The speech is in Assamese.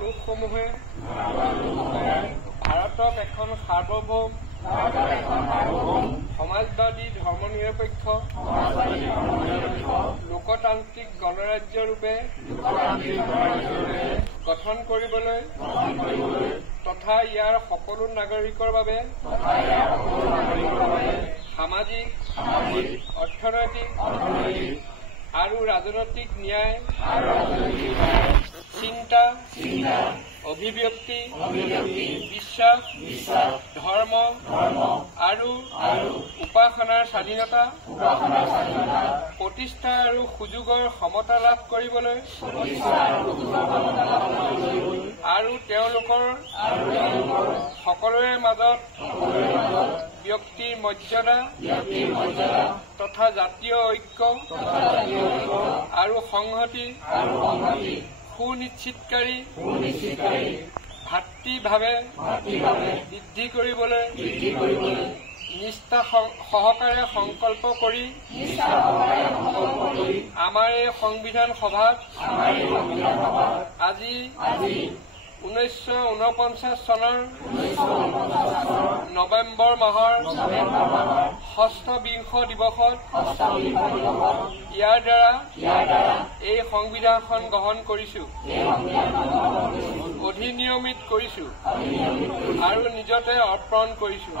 লোকসমূহে ভাৰতক এখন সাৰ্বভৌম সমাজবাদী ধৰ্মনিৰপেক্ষ লোকতান্ত্ৰিক গণৰাজ্য ৰূপে গঠন কৰিবলৈ তথা ইয়াৰ সকলো নাগৰিকৰ বাবে সামাজিক অৰ্থনৈতিক আৰু ৰাজনৈতিক ন্যায় চিন্তা অভিব্যক্তি বিশ্বাস ধৰ্ম আৰু উপাসনাৰ স্বাধীনতা প্ৰতিষ্ঠা আৰু সুযোগৰ সমতা লাভ কৰিবলৈ আৰু তেওঁলোকৰ সকলোৰে মাজত ব্যক্তিৰ মৰ্যাদা তথা জাতীয় ঐক্য আৰু সংহতি সুনিশ্চিতকাৰী ভাতৃভাৱে বৃদ্ধি কৰিবলৈ নিষ্ঠা সহকাৰে সংকল্প কৰি আমাৰ এই সংবিধান সভাত আজি 1949 চনৰ নৱেম্বৰ মাহৰ 6বিংশ দিৱসত ইয়াৰ দ্বাৰা এই সংবিধানখন গ্ৰহণ কৰিছো, অধিনিয়মিত কৰিছো আৰু নিজতে অৰ্পণ কৰিছো।